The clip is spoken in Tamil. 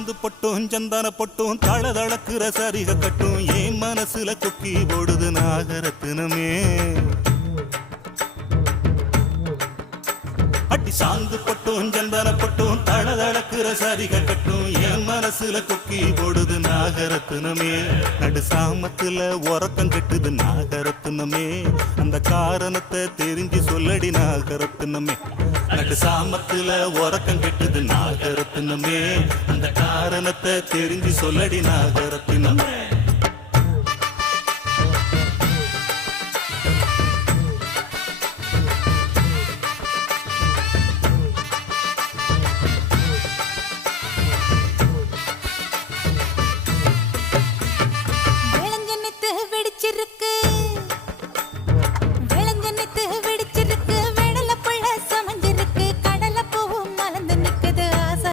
சாந்து பொட்டும் சந்தான பொட்டும் தளதளக்குற சரிக கட்டும் என் மனசுல கொக்கி போடுது நாகரத்தினமே. அட்டி சாந்து பொட்டும் சந்தான பொட்டும் தளதளக்குற சரிக கட்டும் என் மனசுல கொக்கி போடுது நாகரத்தினமே. நடு சாமத்துல உறக்கம் கட்டுது நாகரத்தினமே. அந்த காரணத்தை தெரிஞ்சு சொல்லடி நாகரத்தினமே. நடு சாமத்துல உறக்கம் கட்டுது நாகரத்தினமே. அந்த காரணத்தை தெரிஞ்சு சொல்லடி நாகரத்தினமே.